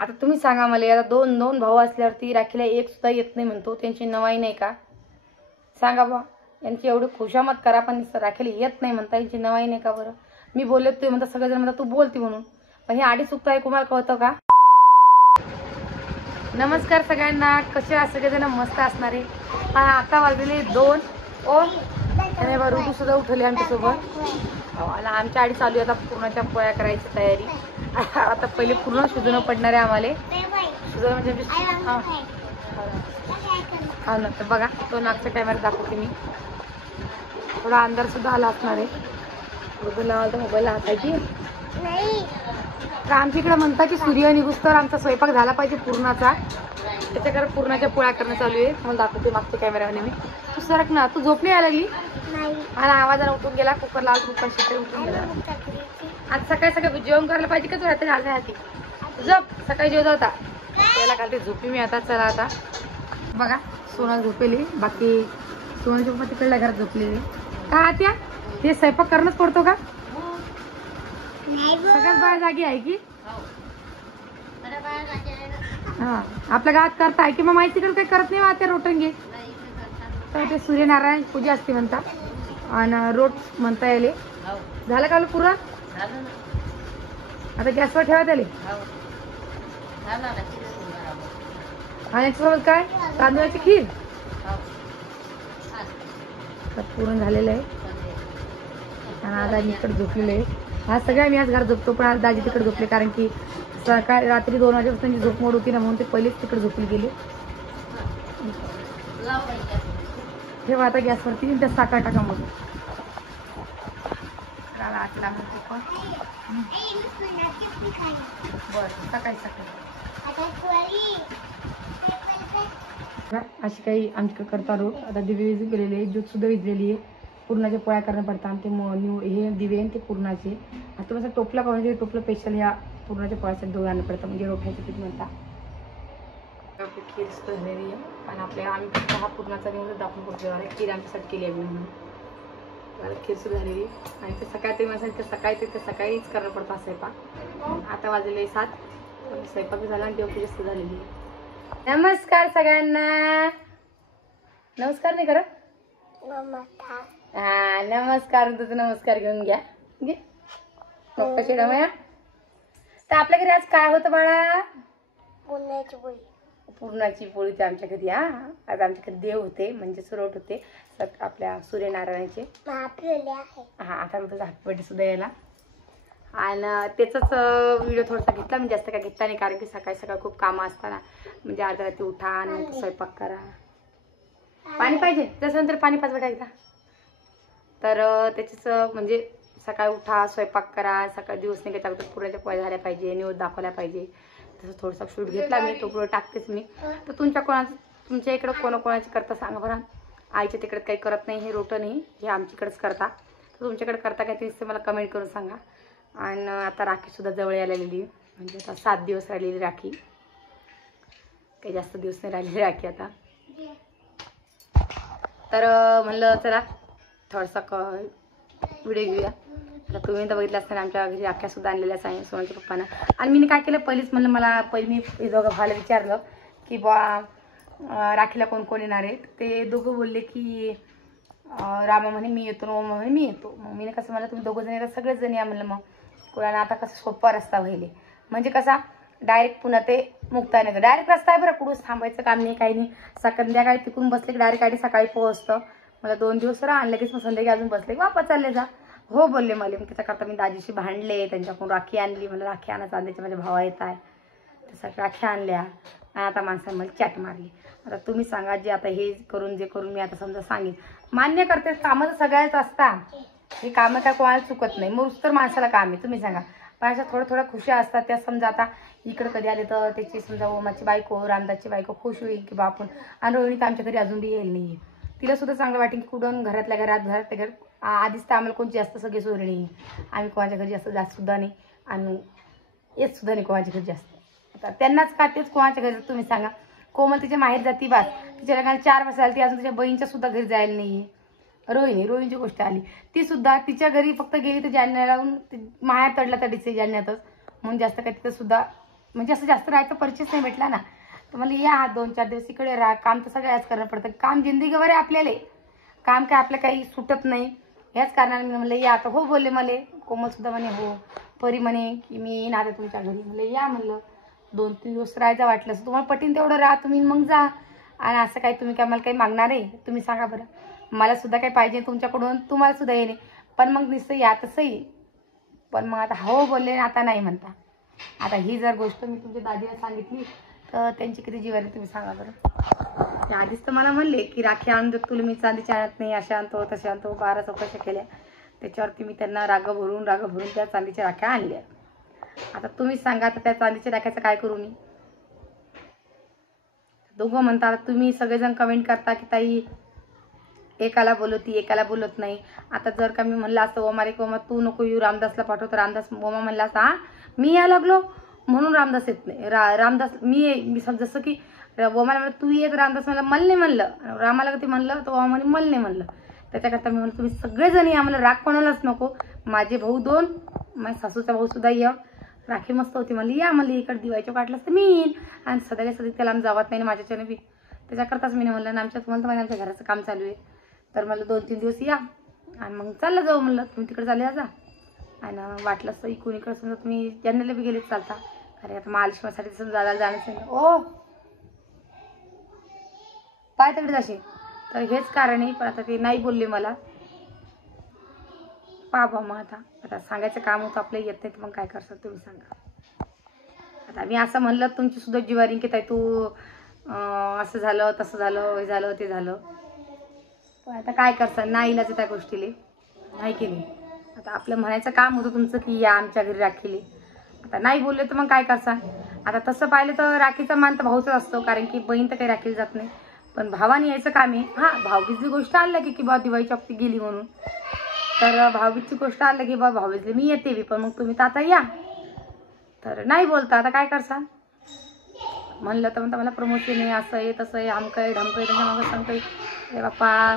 आता तुम्ही सांगा मला, आता दोन दोन भाऊ असल्यावरती राखीला एक सुद्धा येत नाही म्हणतो, त्यांची नवाई नाही का? सांगा बा, यांची एवढी खुशामत करा पण राखीला येत नाही म्हणता, यांची नवाई नाही का बरं? मी बोलले तुम्ही म्हणता, सगळेजण म्हणता तू बोलती म्हणून, पण हे आडी चुकता आहे तुम्हाला कळतं का? नमस्कार सगळ्यांना, कसे आहात सगळेजण? मस्त असणार आहे. हा आता वाजले 2 आणि ऋतू सुद्धा उठवली आमच्यासोबत. आणि आमच्या आडी चालू आहे आता पूर्णाच्या पोळ्या करायची तयारी. आता पहिले पूर्ण शिजवणं पडणार आहे आम्हाला. शिजवणं म्हणजे हा ना, तर बघा तो मागच्या कॅमेरा दाखवते मी. थोडा अंधार सुद्धा आला असणार आहे. मोबाईलला हातायची तर आमच्या इकडे म्हणता की सूर्य निघुस्तर आमचा स्वयंपाक झाला पाहिजे पूर्णाचा. त्याच्याकडे पूर्णाच्या पोळ्या करणं चालू आहे. मला दाखवते मागच्या कॅमेऱ्यामध्ये मी. तू सरक ना, तू झोपली यायला लागली आणि आवाजाला उठून गेला. कुकर लाल कुकर शिट्टे उठून गेला. आज सकाळी सकाळी जेवण करायला पाहिजे का? तू रात्री घालण्या हाती झोप. सकाळी जेवत होता त्याला घालते झोपली मी आता. चला आता बघा सोना झोपेली, बाकी सोनाची पप्पा तिकडल्या घरात झोपलेली. का आत्या ते स्वयंपाक करणंच पडतो का? सगळ्याच बाया जागी आहे की? हा आपल्या गावात करताय की मग माहितीकडे काही करत नाही आत्या रोटंगे. तर ते सूर्यनारायण पूजा असते म्हणता आणि रोट म्हणता येईल. झालं का पुरा? आता गॅसवर ठेवा त्याले. आणि याच्यासोबत काय? तांदूळाची खीर पूर्ण झालेलं आहे. आणि आज आम्ही इकडे झोपलेलो आहे. आज सगळ्या मी आज घरात झोपतो, पण आज दाजी तिकडे झोपले कारण की सकाळी रात्री 2 वाजेपासून झोप मोड होती ना, म्हणून ते पहिलेच तिकडे झोपली गेले. ठेवा आता गॅसवरती त्या साखर टाका मग. सकाळी अशी काही आमच्याकडे करता रोड. आता दिवे गेलेले आहे, दूध सुद्धा विजलेली आहे. पूर्णाच्या पोळ्या करणं पडतात. ते हे दिवे ते पूर्णाचे. आता कसं टोपला म्हणजे टोपलं स्पेशल ह्या पूर्णाच्या पोळ्यासाठी दोघांना पडतं, म्हणजे रोट्याचं पीठ म्हणता. खीर सुद्धा झालेली आहे. आणि आपल्याला आम्ही फक्त हा पूर्णाचा निवड दाखवून करतो. खीर आमच्यासाठी केली आहे म्हणून खीर सुद्धा झालेली. आणि ते सकाळी ते माझ्यासाठी ते सकाळीच करणं पडतं स्वयंपाक. आता वाजले 7. स्वयंपाक झाला आणि देवपूजा सुद्धा झालेली आहे. नमस्कार सगळ्यांना. नमस्कार नाही करत? हा नमस्कार. तुझं नमस्कार घेऊन घ्या. घे कशी रमया. तर आपल्या घरी आज काय होतं बाळा? पूर्णाची पोळी. ते आमच्या घरी आज आमच्या घरी देव होते, म्हणजे सुरवट होते आपल्या सूर्यनारायणाचे. हा आता तुझा हॅपी बर्थडे सुद्धा यायला. आणि त्याचाच व्हिडिओ थोडासा घेतला मी, जास्त काय घेतला नाही कारण की सकाळी सकाळी खूप कामं असताना, म्हणजे अर्ध्या रात्री उठा आणि स्वयंपाक करा. पाणी पाहिजे त्याच्यानंतर पाणी पाच एकदा. तर त्याच्याच म्हणजे सकाळी उठा स्वयंपाक करा, सकाळी दिवस निघायच्या अगोदर पुऱ्याच्या पोळ्या झाल्या पाहिजे, निवड दाखवल्या पाहिजे. तसं थोडासा शूट घेतला मी, तो पुढे टाकतेच मी. तर तुमच्या इकडं कोणाकोणाची करता सांगा बरं. आईच्या तिकडे काही करत नाही, हे रोटं नाही, हे आमच्याकडेच करता. तर तुमच्याकडे करता काय ते मला कमेंट करून सांगा. आणि आता राखी सुद्धा जवळ आलेली, म्हणजे आता 7 दिवस राहिलेली राखी, काही जास्त दिवस नाही राहिलेली राखी आता. तर म्हणलं चला थोडासा व्हिडिओ घेऊया. तर तुम्ही तर बघितलं असताना आमच्या घरी राख्या सुद्धा आणलेल्याच आहे सोनाच्या पप्पानं. आणि मी काय केलं पहिलेच म्हणलं, मला मी दोघं भावाला विचारलं की बा राखीला कोण कोण येणार आहेत. ते दोघं बोलले की रामा म्हणे मी येतो, रोमा म्हणे मी येतो. मग मी कसं म्हणलं तुम्ही दोघं जण येतात, सगळेच जण या म्हणलं. मग कोणाला आता कसं सोपा रस्ता व्हायले, म्हणजे कसा डायरेक्ट पुन्हा ते मुक्ताईनगर डायरेक्ट रस्ता आहे बरं, कुठूच थांबायचं काम नाही काही नाही. संध्याकाळी तिकडून बसले की डायरेक्ट गाडी सकाळी पोहोचतं. मला 2 दिवस आणलं की मग संध्याकाळी अजून बसले की वापस चालले जा. हो बोलले मला. मग त्याच्याकरता मी दाजीशी भांडले, त्यांच्याकडून राखी आणली. मला राखी आणा चांदीच्या माझ्या भावा येत आहे, त्यासाठी राखी आणल्या. आणि आता माणसाने मला चॅट मारली. आता तुम्ही सांगा, जे आता हे करून जे करून मी आता समजा सांगेन, मान्य करते कामं तर सगळ्याच असतात, हे कामं काय कोणाला चुकत नाही. मग तर माणसाला काम आहे, तुम्ही सांगा. पण अशा थोड्या खुशी असतात त्या. समजा आता इकडं कधी आले तर त्याची समजा ओमाची बायको रामदासची बायको खुश होईल की बा आपण. आणि रोहिणी तर आमच्या घरी अजून बी येईल नाही, तिला सुद्धा चांगलं वाटेल की कुठून घरातल्या घरात आधीच तर आम्हाला कोणची जास्त सगळे सोयरी नाही, आम्ही कोणाच्या घरी जास्त सुद्धा नाही आणि येत सुद्धा नाही कोणाच्या घरी जास्त. आता त्यांनाच का तेच कोणाच्या घरी तुम्ही सांगा. कोमल तिच्या माहेर जाती बास, तिच्या लग्नाला 4 वर्ष झाली, ती अजून तिच्या बहिणीच्या सुद्धा घरी जायला नाही. रोहिणीची गोष्ट आली, ती सुद्धा तिच्या घरी फक्त गेली तर जालन्याला माहेर तडला तडीचे जालन्यातच, म्हणून जास्त काय तिथं सुद्धा म्हणजे असं जास्त राहायचा परिचयच नाही भेटला ना, तर मला या 2-4 दिवस इकडे राहा. काम तर सगळ्याच करणं पडतं, काम जिंदगीभर आहे आपल्याला, काम काय आपलं काही सुटत नाही. याच कारणाने मी म्हणलं या. आता हो बोलले मला, कोमलसुद्धा म्हणे हो, परी म्हणे की मी येईन आता तुमच्या घरी. म्हणलं या, म्हणलं 2-3 दिवस राहायचं वाटलं असं तुम्हाला पटीन तेवढं राहा तुम्ही, मग जा. आणि असं काही तुम्ही काय मला काही मागणार आहे तुम्ही सांगा बरं, मला सुद्धा काही पाहिजे तुमच्याकडून, तुम्हाला सुद्धा येणे, पण मग नुसतं या तसंही. पण मग आता हो बोलले आता नाही म्हणता. आता ही जर गोष्ट मी तुमच्या दादीला सांगितली तर त्यांची किती जीवारी तुम्ही सांगा बरं. त्या आधीच तर मला म्हणले की राखी आणून देत तुला मी, चांदीच्या आणत नाही, अशा आणतो तसे आणतो, 12 चौकशा केल्या. त्याच्यावरती मी त्यांना राग भरून त्या चांदीच्या राख्या आणल्या. आता तुम्हीच सांगा, आता त्या चांदीच्या राख्याचं काय करू मी. दोघं म्हणतात, तुम्ही सगळेजण कमेंट करता की ताई एकाला बोलवती एकाला बोलत नाही. आता जर का मी म्हणलं असतं ओमा रे ओमा तू नको येऊ, रामदासला पाठवतो, रामदास ओमा म्हणला असता हा मी या लागलो म्हणून रामदास येत नाही. रामदास मी जसं की ओमाला म्हणलं तू येत, रामदास म्हणलं मला नाही म्हणलं, रामाला ते म्हणलं तर ओमा म्हणे मला नाही म्हणलं. त्याच्याकरता मी म्हणलं तुम्ही सगळेजण या, मला राग कोणालाच नको. माझे भाऊ 2, माझ्या सासूचा भाऊ सुद्धा या. राखी मस्त होती म्हणली या, म्हणली इकडे दिवायच्या काढलास तर मी येईन. आणि सध्या त्याला आम्ही जावत नाही माझ्याच्याने बी, त्याच्याकरताच मी म्हणलं ना आमच्या तुम्हाला तर आमच्या घराचं काम चालू आहे, तर मला 2-3 दिवस या आणि मग चाललं जाऊ. म्हणलं तुम्ही तिकडे चालले जा, आणि वाटलं असतं इकडून इकडे समजा तुम्ही जन्नला बी गेलेच चालता. अरे आता महालक्ष्मीसाठी समजा जाणंच नाही. ओ पाय तिकडे जाशील, तर हेच कारण आहे. पण आता ते नाही बोलले मला. बाबा मग आता सांगायचं काम होतं आपलं, येत नाही तर मग काय करतात तुम्ही सांगा. आता मी असं म्हणलं तुमची सुद्धा जिवारी की ताई तू असं झालं तसं झालं, हे झालं ते झालं, पण आता काय करतात नाही इलाज त्या गोष्टीले नाही केली. आता आपलं म्हणायचं काम होतं तुमचं की या आमच्या घरी राखीले, आता नाही बोलले तर मग काय करसा. आता तसं पाहिलं तर राखीचा मान तर भाऊचाच असतो, कारण की बहीण तर काही राखीला जात नाही, पण भावाने यायचं काम आहे. हां भाऊबीजची गोष्ट आलं की बा दिवाळीच्या वक्ती गेली म्हणून, तर भाऊबीजची गोष्ट आलं की बा भाऊबीजले मी येते बी, पण मग तुम्ही तर आता या, तर नाही बोलता आता काय करसा. म्हणलं तर म्हणता मला प्रमोशन आहे, असं आहे तसं आहे, आमकं आहे ढमकं आहे, त्याच्या मग सांगतोय अरे बाप्पा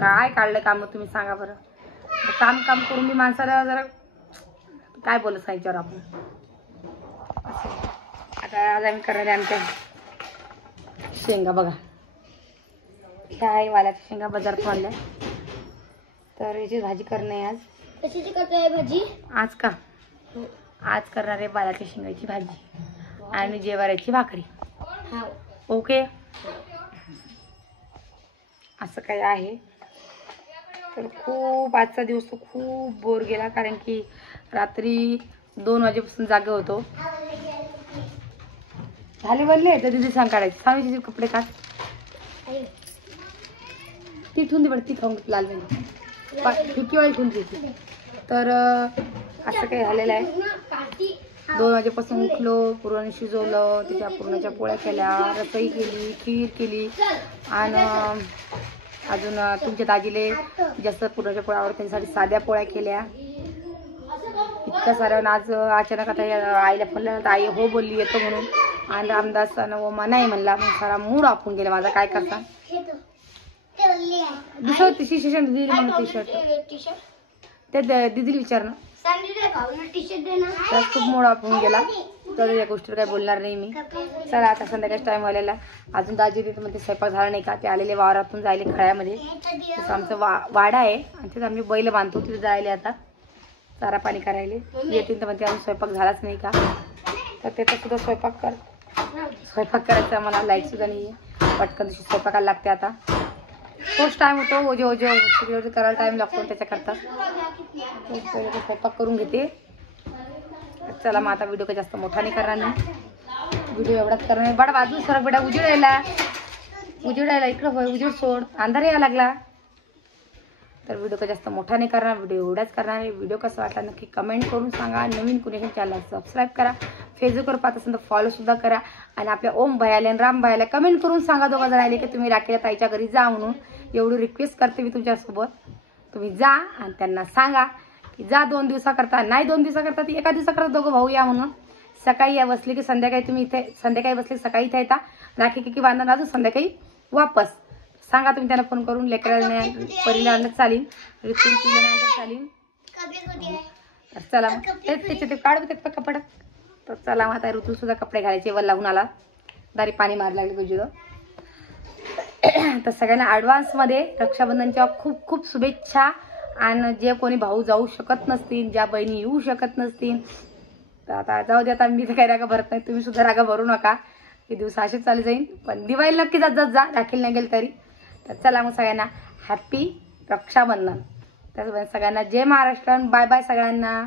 काय काढलं काम तुम्ही सांगा बरं. काम करून मी माणसाला जरा काय बोलत सांगितल्यावर आपण. आता आज आम्ही करणार आहे आमच्या शेंगा बघा, ह्या आहे वाल्याच्या शेंगा बाजारात आणल्या, तर याची भाजी करणार आहे आज. कशाची करताय भाजी आज का आज करणार आहे बालाच्या शेंगाची भाजी आणि जेवाऱ्याची भाकरी. ओके असं काय आहे. तर खूप आजचा दिवस तो खूप बोर गेला, कारण की रात्री 2 वाजेपासून जागे होतो. झाले बोलले तर दिदी सांग काढायचे स्वामीचे कपडे काढ, ती ठेवून दे बरं, ती खाऊन लाल फिकीवाळी ठेवून देते. तर असं काही झालेलं आहे. 2 वाजेपासून उठलो, पुरण शिजवलं, त्याच्या पुरणाच्या पोळ्या केल्या, रसई केली, खीर केली, आणि अजून तुमच्या दाजीले जास्त पुरणाच्या पोळ्यावर त्यांच्यासाठी साध्या पोळ्या केल्या. इतकं सारं. आज अचानक आता आईला फोन आई हो बोलली येतो म्हणून, आणि रामदास ओमा नाही म्हणला, मग सारा मूड आपण गेला माझा. काय करता दुसरं टी शर्ट दिली म्हणून टी शर्ट ते दिदीला विचारणं, त्यात खूप मूड आपण गेला. तर या गोष्टीवर काही बोलणार नाही मी. चला आता संध्याकाळी टाईम व्हायला, अजून दाजी तिथे म्हणजे स्वयंपाक झाला नाही का, ते आलेले वावरातून जायले खळ्यामध्ये. तसं आमचं वाडा आहे आणि तिथं आम्ही बैल बांधतो, तिथे जायले आता चारा पाणी करायले येतील. तर म्हणते आम्ही स्वयंपाक झालाच नाही का, तर त्याचा सुद्धा स्वयंपाक करायचा. मला लाईटसुद्धा नाही आहे, पटकन तशी स्वयंपाकाला लागते. आता तोच टाईम होतो, ओजे करायला टाईम लागतो, त्याच्याकरता स्वयंपाक करून घेते. चला मग आता व्हिडिओ काही जास्त मोठा नाही करणार नाही, व्हिडिओ एवढाच करणार. बडा बाजू सरक बेटा, उजेड यायला इकडं होय, उजेड सोड, अंधार यायला लागला. तर व्हिडिओ काही जास्त मोठा नाही करणार, व्हिडिओ एवढाच करणार आहे. व्हिडिओ कसा वाटला नक्की कमेंट करून सांगा. नवीन कुणी चॅनलला सबस्क्राईब करा, फेसबुकवर पाहत असेल तर फॉलोसुद्धा करा. आणि आपल्या ओम भयाला आणि राम भयाला कमेंट करून सांगा, दोघं जण आले की तुम्ही राखीला ताईच्या घरी जा म्हणून. एवढी रिक्वेस्ट करते मी तुमच्यासोबत. तुम्ही जा आणि त्यांना सांगा की जा 2 दिवसाकरता, नाही 2 दिवसाकरता ती एका दिवसाकरता दोघं भाऊ या म्हणून. सकाळी या बसली की संध्याकाळी तुम्ही इथे, संध्याकाळी बसले सकाळी इथे येता, राखी की बांधणार अजून संध्याकाळी वापस. सांगा तुम्ही त्यांना फोन करून, लेकराला परीला आणत चालीन, रितून तिला आणत चालीन. चला त्याचे ते काढू ते कपडा, तर चला मग आता ऋतू सुद्धा कपडे घालायचे वर लागून आला दारी पाणी मार लागले गुजूला. तर सगळ्यांना ॲडव्हान्समध्ये रक्षाबंधनच्या खूप खूप शुभेच्छा. आणि जे कोणी भाऊ जाऊ शकत नसतील, ज्या बहिणी येऊ शकत नसतील, तर आता जाऊ दे. आता मी तर काही रागा भरत नाही, तुम्ही सुद्धा रागा भरू नका. हे दिवस असेच चालू जाईल, पण दिवाळी नक्की जात जात जा, राखील नाही गेल तरी. तर चला मग सगळ्यांना हॅपी रक्षाबंधन. त्याचबरोबर सगळ्यांना जय महाराष्ट्र. बाय बाय सगळ्यांना.